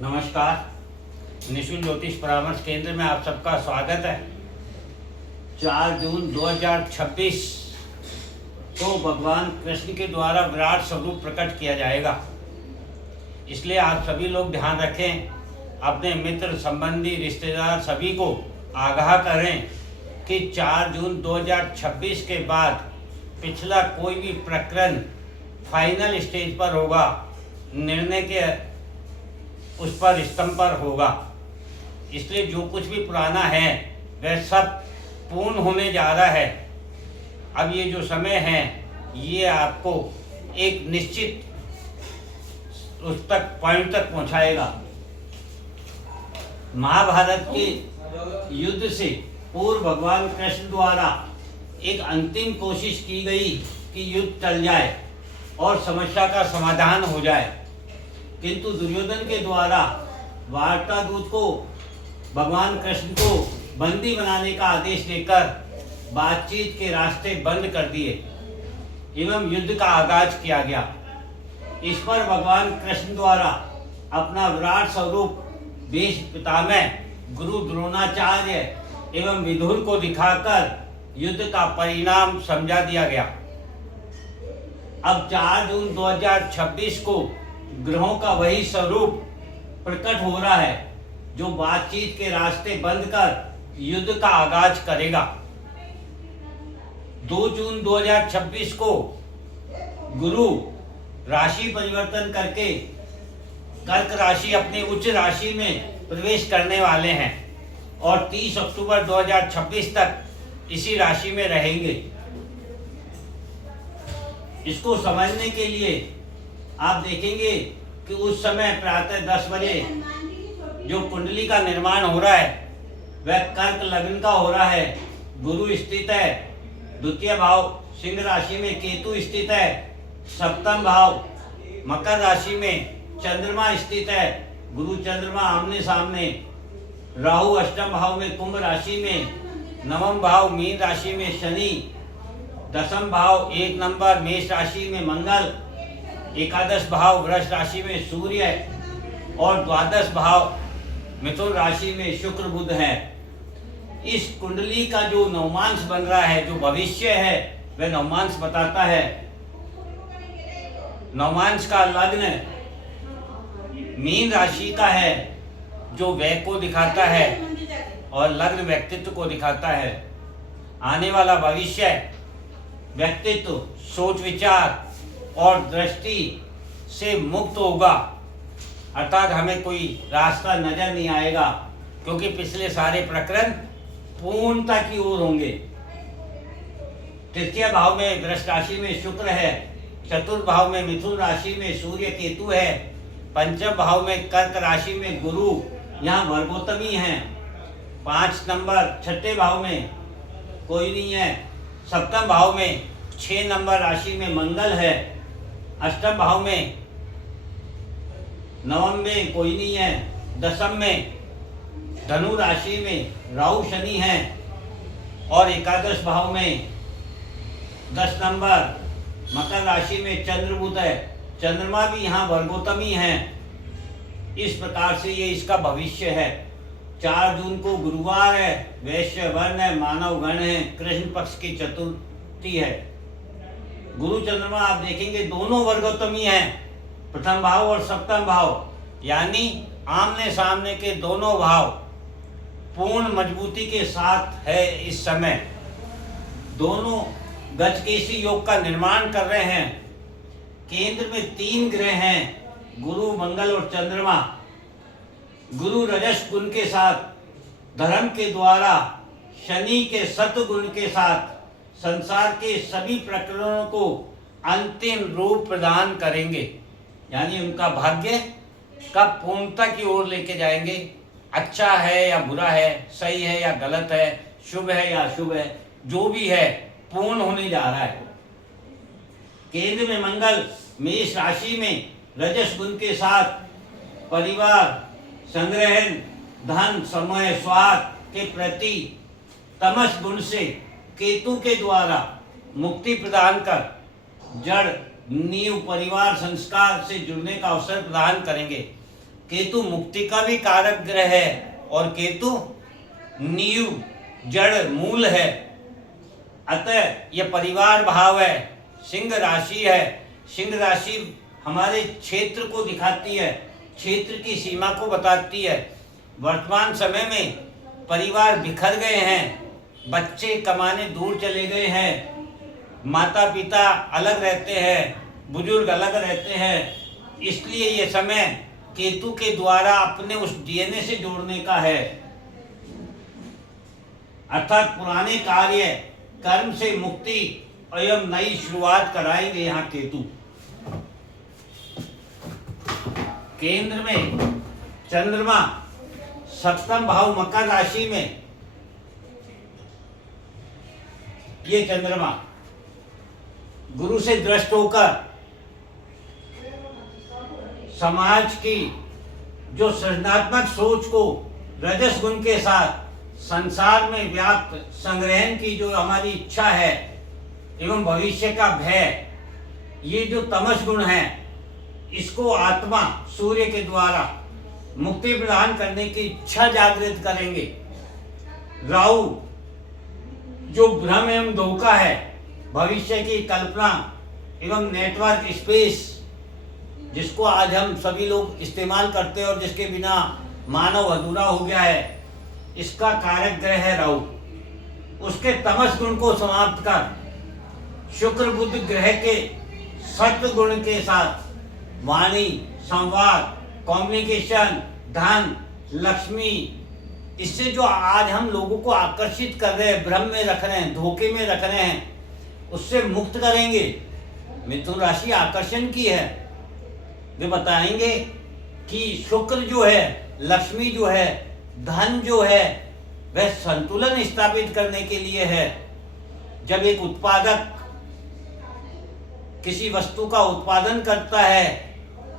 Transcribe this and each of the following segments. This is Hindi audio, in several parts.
नमस्कार। निशुल्क ज्योतिष परामर्श केंद्र में आप सबका स्वागत है। 4 जून 2026 को भगवान कृष्ण के द्वारा विराट स्वरूप प्रकट किया जाएगा। इसलिए आप सभी लोग ध्यान रखें, अपने मित्र संबंधी रिश्तेदार सभी को आगाह करें कि 4 जून 2026 के बाद पिछला कोई भी प्रकरण फाइनल स्टेज पर होगा, निर्णय के उस पर स्तंभ पर होगा। इसलिए जो कुछ भी पुराना है वह सब पूर्ण होने जा रहा है। अब ये जो समय है ये आपको एक निश्चित उस तक पॉइंट तक पहुंचाएगा। महाभारत के युद्ध से पूर्व भगवान कृष्ण द्वारा एक अंतिम कोशिश की गई कि युद्ध टल जाए और समस्या का समाधान हो जाए, किंतु दुर्योधन के द्वारा वार्तादूत को भगवान कृष्ण को बंदी बनाने का आदेश देकर बातचीत के रास्ते बंद कर दिए एवं युद्ध का आगाज किया गया। इस पर भगवान कृष्ण द्वारा अपना विराट स्वरूप भीष्म पितामह, गुरु द्रोणाचार्य एवं विदुर को दिखाकर युद्ध का परिणाम समझा दिया गया। अब 4 जून 2026 को ग्रहों का वही स्वरूप प्रकट हो रहा है जो बातचीत के रास्ते बंद कर युद्ध का आगाज करेगा। 2 जून 2026 को गुरु राशि परिवर्तन करके कर्क राशि अपनी उच्च राशि में प्रवेश करने वाले हैं और 30 अक्टूबर 2026 तक इसी राशि में रहेंगे। इसको समझने के लिए आप देखेंगे कि उस समय प्रातः 10 बजे जो कुंडली का निर्माण हो रहा है वह कर्क लग्न का हो रहा है। गुरु स्थित है द्वितीय भाव सिंह राशि में, केतु स्थित है सप्तम भाव मकर राशि में, चंद्रमा स्थित है गुरु चंद्रमा आमने सामने, राहु अष्टम भाव में कुंभ राशि में, नवम भाव मीन राशि में शनि, दसम भाव 1 नंबर मेष राशि में मंगल, एकादश भाव वृष राशि में सूर्य और द्वादश भाव मिथुन राशि में शुक्र बुध है। इस कुंडली का जो नवमांश बन रहा है, जो भविष्य है, वह नवमांश बताता है। नवमांश का लग्न मीन राशि का है जो व्यय को दिखाता है और लग्न व्यक्तित्व को दिखाता है। आने वाला भविष्य व्यक्तित्व, सोच विचार और दृष्टि से मुक्त होगा, अर्थात हमें कोई रास्ता नजर नहीं आएगा क्योंकि पिछले सारे प्रकरण पूर्णता की ओर होंगे। तृतीय भाव में वृष राशि में शुक्र है, चतुर्थ भाव में मिथुन राशि में सूर्य केतु है, पंचम भाव में कर्क राशि में गुरु यहाँ वर्गोत्तमी है, 5 नंबर छठे भाव में कोई नहीं है, सप्तम भाव में 6 नंबर राशि में मंगल है, अष्टम भाव में नवम में कोई नहीं है, दसम में धनु राशि में राहु शनि है और एकादश भाव में 10 नंबर मकर राशि में चंद्र बुध है, चंद्रमा भी यहाँ वर्गोत्तमी है। इस प्रकार से ये इसका भविष्य है। 4 जून को गुरुवार है, वैश्य वर्ण है, मानव गण है, कृष्ण पक्ष की चतुर्थी है। गुरु चंद्रमा आप देखेंगे दोनों वर्गोत्तमी हैं, प्रथम भाव और सप्तम भाव, यानी आमने सामने के दोनों भाव पूर्ण मजबूती के साथ है। इस समय दोनों गजकेशी योग का निर्माण कर रहे हैं। केंद्र में 3 ग्रह हैं, गुरु मंगल और चंद्रमा। गुरु रजस गुण के साथ धर्म के द्वारा, शनि के सत्व गुण के साथ संसार के सभी प्रकरणों को अंतिम रूप प्रदान करेंगे, यानी उनका भाग्य का पूर्णता की ओर लेके जाएंगे। अच्छा है या बुरा है, सही है या गलत है, शुभ है या अशुभ है, जो भी है पूर्ण होने जा रहा है। केंद्र में मंगल मेष राशि में रजस गुण के साथ परिवार, संग्रहण, धन, समय, स्वार्थ के प्रति तमस गुण से केतु के द्वारा मुक्ति प्रदान कर जड़ नींव परिवार संस्कार से जुड़ने का अवसर प्रदान करेंगे। केतु मुक्ति का भी कारक ग्रह है और केतु नींव जड़ मूल है, अतः यह परिवार भाव है। सिंह राशि है, सिंह राशि हमारे क्षेत्र को दिखाती है, क्षेत्र की सीमा को बताती है। वर्तमान समय में परिवार बिखर गए हैं, बच्चे कमाने दूर चले गए हैं, माता पिता अलग रहते हैं, बुजुर्ग अलग रहते हैं, इसलिए ये समय केतु के द्वारा अपने उस डीएनए से जोड़ने का है, अर्थात पुराने कार्य कर्म से मुक्ति एवं नई शुरुआत कराएंगे। यहाँ केतु केंद्र में चंद्रमा सप्तम भाव मकर राशि में, ये चंद्रमा गुरु से दृष्ट होकर समाज की जो सृजनात्मक सोच को रजस गुण के साथ संसार में व्याप्त संग्रहण की जो हमारी इच्छा है एवं भविष्य का भय, ये जो तमस गुण है, इसको आत्मा सूर्य के द्वारा मुक्ति प्रदान करने की इच्छा जागृत करेंगे। राहु जो भ्रम एवं धोखा है, भविष्य की कल्पना एवं नेटवर्क स्पेस, जिसको आज हम सभी लोग इस्तेमाल करते हैं और जिसके बिना मानव अधूरा हो गया है, इसका कारक ग्रह है राहु। उसके तमस गुण को समाप्त कर शुक्र बुध ग्रह के सत्व गुण के साथ वाणी, संवाद, कम्युनिकेशन, धन, लक्ष्मी, इससे जो आज हम लोगों को आकर्षित कर रहे हैं, भ्रम में रख रहे हैं, धोखे में रख रहे हैं, उससे मुक्त करेंगे। मिथुन राशि आकर्षण की है, वे बताएंगे कि शुक्र जो है, लक्ष्मी जो है, धन जो है, वह संतुलन स्थापित करने के लिए है। जब एक उत्पादक किसी वस्तु का उत्पादन करता है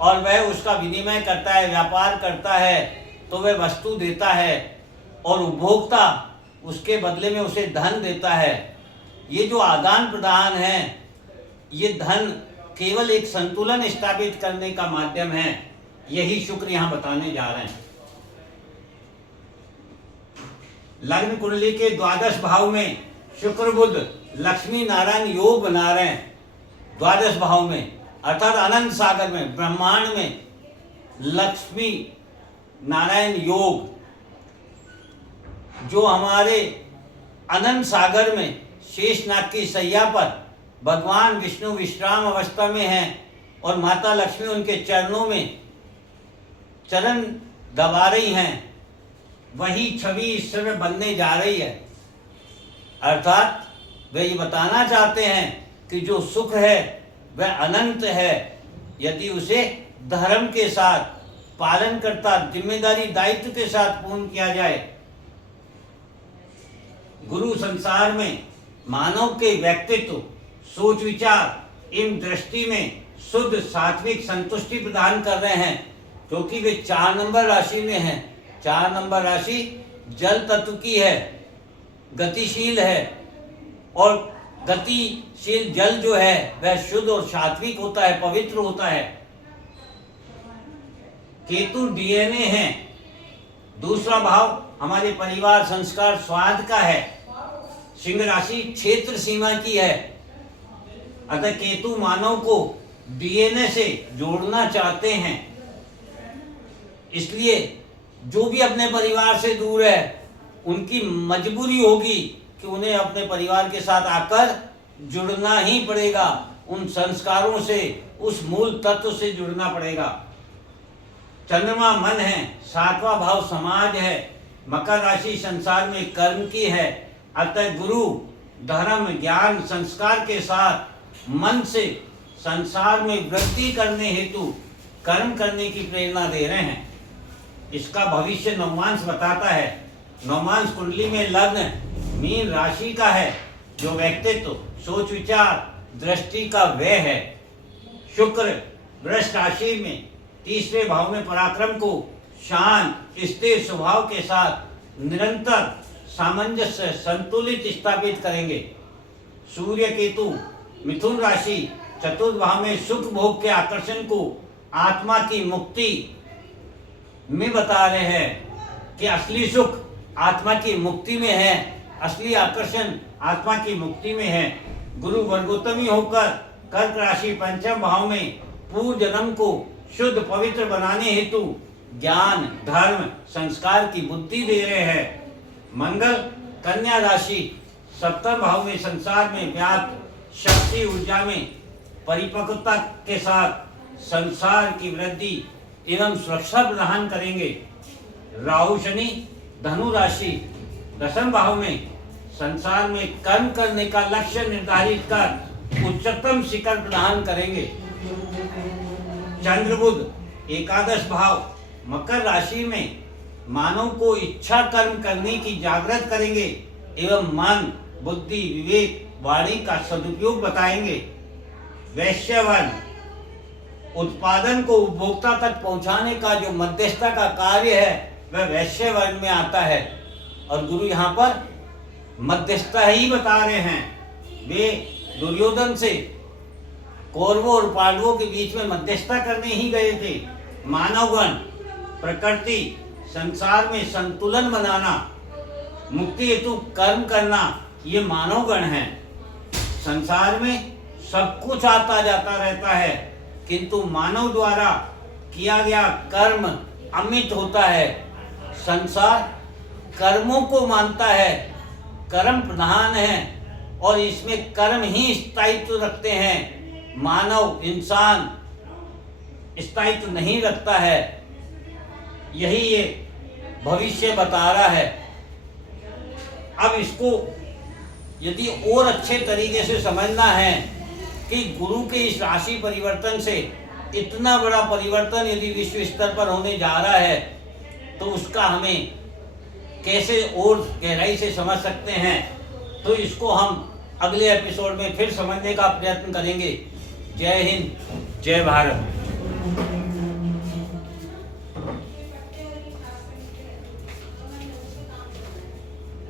और वह उसका विनिमय करता है, व्यापार करता है, तो वह वस्तु देता है और उपभोक्ता उसके बदले में उसे धन देता है। ये जो आदान प्रदान है, ये धन केवल एक संतुलन स्थापित करने का माध्यम है। यही शुक्र यहाँ बताने जा रहे हैं। लग्न कुंडली के द्वादश भाव में शुक्र बुध लक्ष्मी नारायण योग बना रहे हैं। द्वादश भाव में अर्थात अनंत सागर में, ब्रह्मांड में लक्ष्मी नारायण योग, जो हमारे अनंत सागर में शेषनाग की सैया पर भगवान विष्णु विश्राम अवस्था में हैं और माता लक्ष्मी उनके चरणों में चरण दबा रही हैं, वही छवि इस समय बनने जा रही है। अर्थात वे ये बताना चाहते हैं कि जो सुख है वह अनंत है, यदि उसे धर्म के साथ पालन करता, जिम्मेदारी दायित्व के साथ पूर्ण किया जाए। गुरु संसार में मानव के व्यक्तित्व, सोच विचार एवं दृष्टि में शुद्ध सात्विक संतुष्टि प्रदान कर रहे हैं, क्योंकि वे 4 नंबर राशि में हैं। 4 नंबर राशि जल तत्व की है, गतिशील है, और गतिशील जल जो है वह शुद्ध और सात्विक होता है, पवित्र होता है। केतु डीएनए है, दूसरा भाव हमारे परिवार संस्कार स्वाद का है। सिंह राशि क्षेत्र सीमा की है, अतः केतु मानव को डीएनए से जोड़ना चाहते हैं। इसलिए जो भी अपने परिवार से दूर है, उनकी मजबूरी होगी कि उन्हें अपने परिवार के साथ आकर जुड़ना ही पड़ेगा, उन संस्कारों से, उस मूल तत्व से जुड़ना पड़ेगा। चंद्रमा मन है, 7वां भाव समाज है, मकर राशि संसार में कर्म की है, अतः गुरु धर्म ज्ञान संस्कार के साथ मन से संसार में वृद्धि करने हेतु कर्म करने की प्रेरणा दे रहे हैं। इसका भविष्य नवमांश बताता है। नवमांश कुंडली में लग्न मीन राशि का है, जो व्यक्तित्व, सोच विचार, दृष्टि का व्यय है। शुक्र वृष राशि में 30वें भाव में पराक्रम को शांत स्थिर स्वभाव के साथ निरंतर सामंजस्य संतुलित स्थापित करेंगे। सूर्य केतु मिथुन राशि चतुर्थ भाव में सुख भोग के आकर्षण को आत्मा की मुक्ति में बता रहे हैं कि असली सुख आत्मा की मुक्ति में है, असली आकर्षण आत्मा की मुक्ति में है। गुरु वर्गोत्तमी होकर कर्क राशि पंचम भाव में पूर्व जन्म को शुद्ध पवित्र बनाने हेतु ज्ञान धर्म संस्कार की बुद्धि दे रहे हैं। मंगल कन्या राशि सप्तम भाव में संसार में व्याप्त शक्ति ऊर्जा में परिपक्वता के साथ संसार की वृद्धि एवं सुरक्षा प्रदान करेंगे। राहु शनि धनु राशि दसम भाव में संसार में कर्म करने का लक्ष्य निर्धारित कर उच्चतम शिखर प्रदान करेंगे। चंद्र बुध एकादश भाव मकर राशि में मानव को इच्छा कर्म करने की जागृत करेंगे एवं मन बुद्धि विवेक वाणी का सदुपयोग बताएंगे। वैश्यवन उत्पादन को उपभोक्ता तक पहुंचाने का जो मध्यस्थता का कार्य है वह वैश्य वर्ण में आता है और गुरु यहाँ पर मध्यस्थता ही बता रहे हैं। वे दुर्योधन से कौरवों और पांडवों के बीच में मध्यस्थता करने ही गए थे। मानवगण प्रकृति संसार में संतुलन बनाना मुक्ति हेतु कर्म करना ये मानवगण हैं। संसार में सब कुछ आता जाता रहता है किंतु मानव द्वारा किया गया कर्म अमित होता है। संसार कर्मों को मानता है, कर्म प्रधान है और इसमें कर्म ही स्थायित्व रखते हैं। मानव इंसान स्थायित्व नहीं रखता है, यही ये भविष्य बता रहा है। अब इसको यदि और अच्छे तरीके से समझना है कि गुरु के इस राशि परिवर्तन से इतना बड़ा परिवर्तन यदि विश्व स्तर पर होने जा रहा है तो उसका हमें कैसे और गहराई से समझ सकते हैं, तो इसको हम अगले एपिसोड में फिर समझने का प्रयत्न करेंगे। जय हिंद, जय भारत।